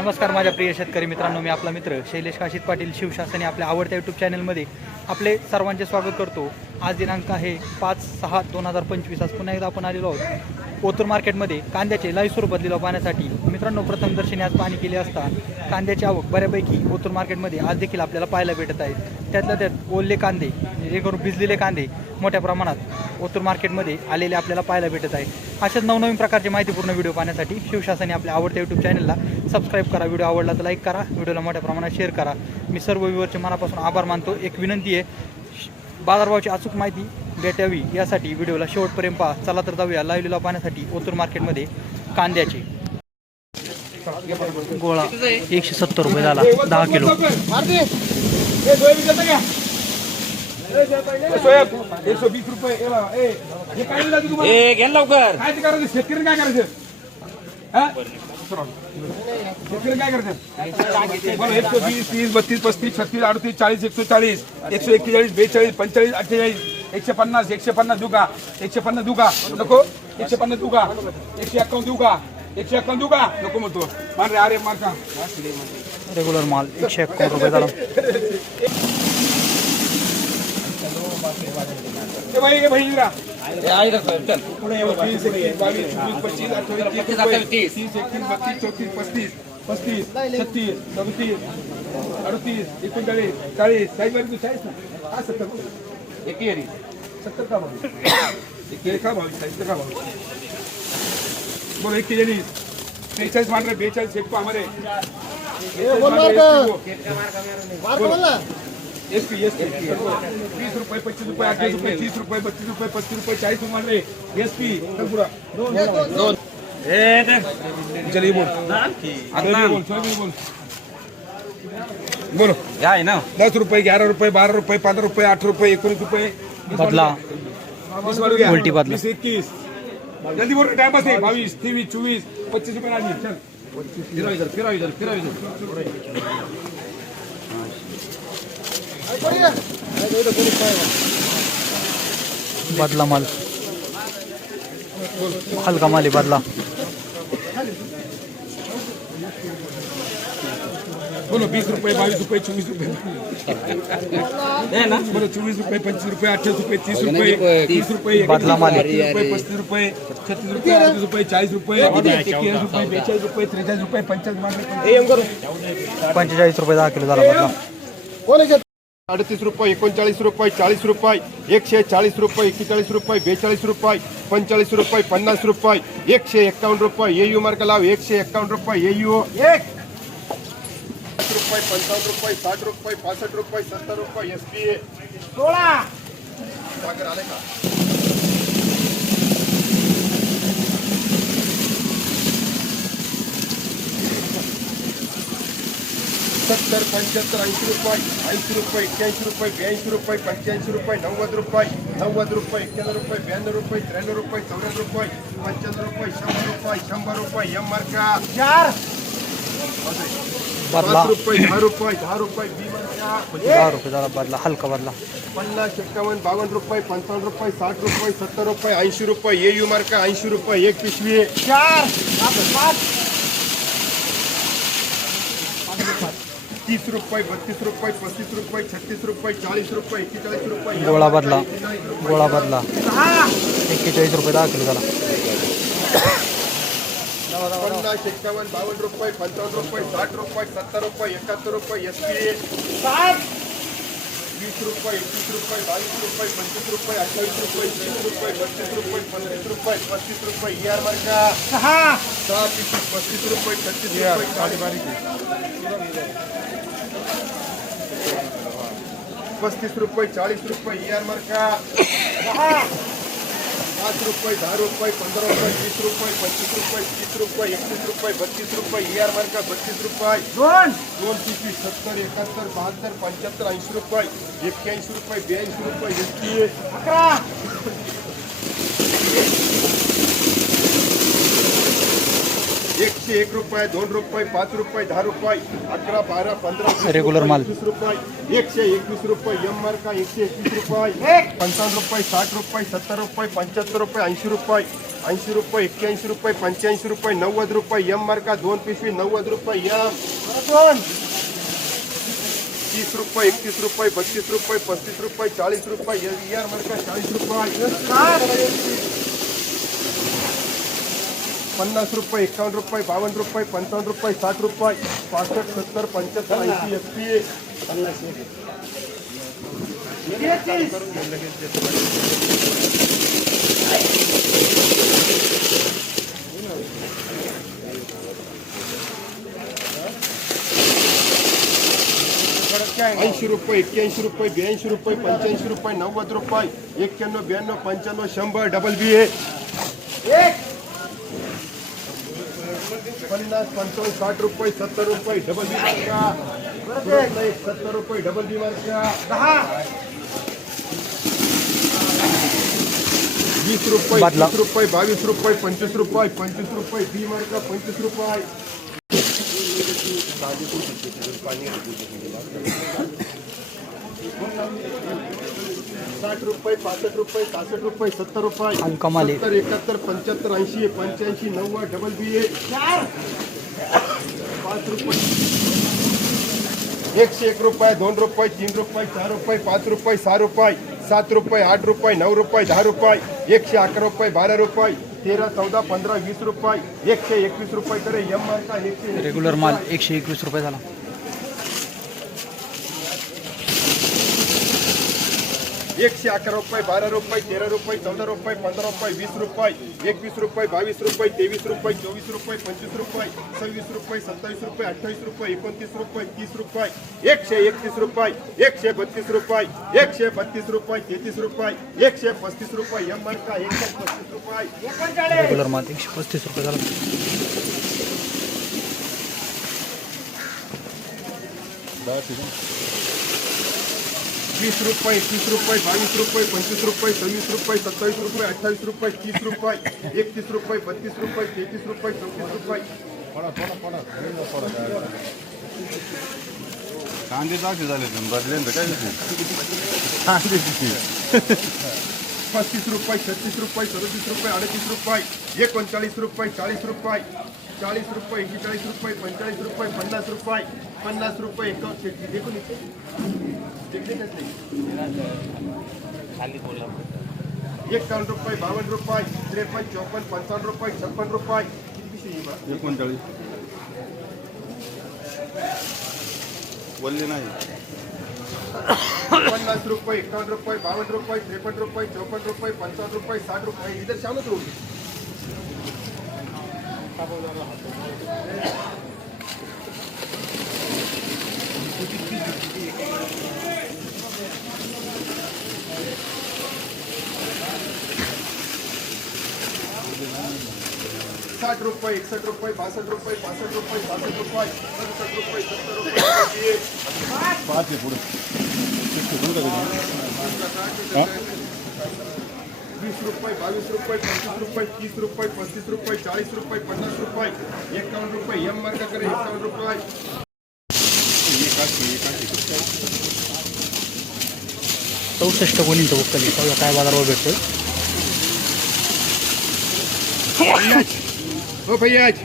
नमस्कार माझ्या प्रिय शेतकरी मित्रांनो मी आपला मित्र शैलेश काशीत पाटील शिवशासनी आपल्या आवडत्या यूट्यूब चॅनलमध्ये आपले सर्वांचे स्वागत करतो. आज दिनांक आहे पाच सहा दोन हजार पंचवीस. आज पुन्हा एकदा आपण आलेलो आहोत ओतूर मार्केटमध्ये. कांद्याचे लाईव्ह स्वरूप बदलेलं पाहण्यासाठी. मित्रांनो प्रथम दर्शनी आज पाहणी केली असता कांद्याची आवक बऱ्यापैकी ओतूर मार्केटमध्ये आज देखील आपल्याला पाहायला भेटत आहेत त्यातल्या त्यात ओलले कांदे जे करून भिजलेले कांदे मोठ्या प्रमाणात ओतूर मार्केटमध्ये आलेले आपल्याला पाहायला भेटत आहे. अशाच नवनवीन प्रकारचे माहितीपूर्ण व्हिडिओ पाहण्यासाठी शिवशासने आपल्या आवडत्या यूट्यूब चॅनलला सबस्क्राईब करा. व्हिडिओ आवडला तर लाईक करा. व्हिडिओला मोठ्या प्रमाणात शेअर करा. मी सर्व व्ह्यूवरचे मनापासून आभार मानतो. एक विनंती आहे बाजारभावाची अचूक माहिती भेटावी. यासाठी व्हिडिओला शेवटपर्यंत पहा. चला तर जाऊया. लिलाव पाहण्यासाठी ओतूर मार्केटमध्ये कांद्याचे. गोळा एकशे सत्तर रुपये झाला. दहा किलो. एकशे वीस रुपये लवकर. काय ते करायचं? शेतकरी काय करायचं? हा? शेतकरी काय एकशे वीस तीस बत्तीस पस्तीस छत्तीस अडतीस चाळीस एकशे चाळीस एकशे एक्केचाळीस बेचाळीस पंचेचाळीस अठ्ठेचाळीस एकशे पन्नास एकशे पन्नास देऊ का एकशे पन्नास देऊ का नको एकशे पन्नास देऊ का एकशे एक्कावन्न देऊ का? एकशे एक्कावन्न देऊ का नको म्हणतो. मान रे अरे मार का रेग्युलर माल एकशे एकावन्न रुपये झाला. तीस रुपये तीस एकतीस बत्तीस चौतीस पस्तीस पस्तीस छत्तीस सदतीस अडतीस एकोणचाळीस चाळीस साईज वाली तू चाळीस ना हा सत्तर एकेरी सत्तर का भाऊ एकेरी का भाऊ साईज का भाऊ बोलो एक्केचाळीस बेचाळीस मान रहे बेचाळीस एक हमारे एस पी वीस रुपये पच्चीस रुपये अठ्ठावीस रुपये तीस रुपये बत्तीस रुपये पस्तीस रुपये चाळीस रुपये एस पी पुरा दोन चलिए बोल चलिए बोल चलिए बोल बोलो या आहे ना दस रुपये ग्यारह रुपये बारह रुपये पंद्रह रुपये आठ रुपये एकोनीस रुपये बदला उलटी बदला. इक्कीस जल्दी बोल टाइम बस बाईस तेईस चौबीस पच्चीस रुपये राज़ी चल फिरा इधर फिरा इधर फिरा इधर बदला माल. हलका माल आहे बदला. बोलो बीस रुपये बाईस रुपये चौबीस रुपये. है ना? बोलो चौबीस रुपये पच्चीस रुपये अट्ठाईस रुपये तीस रुपये तीस रुपये बदला माल रुपये पस्तीस रुपये छत्तीस रुपये अडतीस रुपये चाळीस रुपये एकवीस रुपये बेचाळीस रुपये त्रेचाळीस रुपये पंचाळीस पंचेचाळीस रुपये दहा किलो झाला बदला. अडतीस रुपये एकोणचाळीस रुपये चाळीस रुपये एकशे चाळीस रुपये एक्केचाळीस रुपये बेचाळीस रुपये पंचेचाळीस रुपये पन्नास रुपये एकशे एक्कावन्न रुपये एयू मार्क लाव एकशे एक्कावन्न रुपये एयू एक रुपये पंचावन्न रुपये साठ रुपये पासष्ट रुपये सत्तर रुपये एस पी सत्तर पंच्याहत्तर ऐंशी रुपये ऐंशी रुपये एक्क्याऐंशी रुपये ब्याऐंशी रुपये पंच्याऐंशी रुपये नव्वद रुपये नव्वद रुपये एक्क्याण्णव रुपये ब्याण्णव रुपये त्र्याण्णव रुपये चौऱ्याण्णव रुपये पंच्याण्णव रुपये शंभर रुपये शंभर रुपये एम मार्का. चार. बदला. पाच रुपये दहा रुपये दहा रुपये दहा रुपये झाला बदला हलका बदला. पन्नास एक्कावन्न बावन्न रुपये पंचावन्न रुपये साठ रुपये सत्तर रुपये ऐंशी रुपये ए यू मार्का ऐंशी रुपये एक पिशवी. चार. तीस रुपये बत्तीस रुपये पस्तीस रुपये छत्तीस रुपये चाळीस रुपये एक्केचाळीस रुपये। गोळा बदला गोळा बदला। एक्केचाळीस रुपये दहा किलो झाला पन्नास एक्कावन्न बावन्न रुपये पंचावन्न रुपये साठ रुपये सत्तर रुपये एकाहत्तर रुपये एस पी वीस रुपये एकवीस रुपये बावीस रुपये पंचवीस रुपये अठ्ठावीस रुपये तीस रुपये बत्तीस रुपये पस्तीस रुपये पस्तीस रुपये ई आर मार्का सहा सहा पस्तीस रुपये छत्तीस रुपये चाळीस बारीक पस्तीस रुपये चाळीस रुपये ई आर मार्का. दहा पाच रुपये दहा रुपये पंधरा रुपये वीस रुपये पंचवीस रुपये तीस रुपये एकतीस रुपये बत्तीस रुपये ई आर मार्का बत्तीस रुपये. दोन. दोन तीस सत्तर एकाहत्तर बहात्तर पंच्याहत्तर ऐंशी रुपये. एक्क्याऐंशी रुपये ब्याऐंशी रुपये अकरा. एकशे एक रुपये दोन रुपये पाच रुपये दहा रुपये अकरा बारा पंधरा वीस Regular माल. पंचवीस रुपये एकशे एकवीस रुपये एम मार्का एकशे एकवीस रुपये पंचावन्न रुपये साठ रुपये सत्तर रुपये पंच्याहत्तर रुपये ऐंशी रुपये ऐंशी रुपये एक्क्याऐंशी रुपये पंच्याऐंशी रुपये नव्वद रुपये यम मार्का दोन पिशवी नव्वद रुपये यम तीस रुपये एकतीस रुपये बत्तीस रुपये पस्तीस रुपये चाळीस रुपये यार मार्का चाळीस रुपये पन्नास रुपये एकावन्न रुपये, बावन्न रुपये, पंचावन्न रुपये, साठ रुपये, पासष्ट, सत्तर, पंच्याहत्तर, ऐंशी एस पी ऐंशी रुपये, एक्क्याऐंशी रुपये, ब्याऐंशी रुपये, पंच्याऐंशी रुपये, नव्वद रुपये, एक्क्याण्णव, ब्याण्णव, पंच्याण्णव, शंभर, डबल बी ए. पन्नास पंचावन्न साठ रुपये सत्तर रुपये डबल बी मार्का परत नाही, सत्तर रुपये डबल बी मार्का वीस रुपये बादला. तीस रुपये बावीस रुपये पंचवीस रुपये पंचवीस रुपये बी मार्का पंचवीस रुपये साठ रुपये पासष्ट रुपये सहासष्ट रुपये सत्तर रुपये. सत्तर एकाहत्तर पंच्याहत्तर ऐंशी पंच्याऐंशी नव्वद डबल बी ए. पाच रुपये. एकशे एक रुपये दोन रुपये तीन रुपये चार रुपये पाच रुपये सहा रुपये सात रुपये आठ रुपये नऊ रुपये दहा रुपये एकशे अकरा रुपये बारा रुपये तेरा चौदा पंधरा वीस रुपये एकशे एकवीस रुपये करे एम एकशे रेग्युलर माल एकशे एकवीस रुपये झाला. एकशे अकरा रुपये बारा रुपये तेरा रुपये चौदा रुपये पंधरा रुपये वीस रुपये एकवीस रुपये बावीस रुपये तेवीस रुपये चोवीस रुपये पंचवीस रुपये सव्वीस रुपये सत्तावीस रुपये अठ्ठावीस रुपये एकोणतीस रुपये तीस रुपये एकशे एकतीस रुपये एकशे बत्तीस रुपये एकशे बत्तीस रुपये तेहतीस रुपये एकशे पस्तीस रुपये एम मार्का एकशे पस्तीस रुपये। रेग्युलर माल एकशे पस्तीस रुपये झाला वीस रुपये तीस रुपये बावीस रुपये पंचवीस रुपये सव्वीस रुपये सत्तावीस रुपये अठ्ठावीस रुपये तीस रुपये एकतीस रुपये बत्तीस रुपये तेहतीस रुपये चौतीस रुपये. कांदे दाखले झाले बदल्यानंतर काय पस्तीस रुपये छत्तीस रुपये सदतीस रुपये अडतीस रुपये एकोणचाळीस रुपये चाळीस रुपये चाळीस रुपये एकेचाळीस रुपये पंचेचाळीस रुपये पन्नास रुपये पन्नास रुपये एकोणीस. एकावन्न रुपये बावन्न रुपये त्रेपन्न चौपन्न पंचावन्न रुपये छप्पन्न रुपये किती पिशवी आहे बा? एकोणचाळीस वल्ले नाही पन्नास रुपये एकावन्न रुपये बावन्न रुपये त्रेपन्न रुपये चौपन्न रुपये पंचावन्न रुपये साठ रुपये इधर शामच साठ रुपये एकसठ रुपये बासष्ट रुपये पासष्ट रुपये पासष्ट रुपये सदुसष्ट रुपये सत्तर रुपये पाच आहे पुढे वीस रुपये बावीस रुपये पंचवीस रुपये तीस रुपये पस्तीस रुपये चाळीस रुपये पन्नास रुपये एकावन्न रुपये एम मार्का करे एकावन्न रुपये। चौसष्ट गोणींचं वक्कली सगळं काय बाजारावर भेटतोय Опять!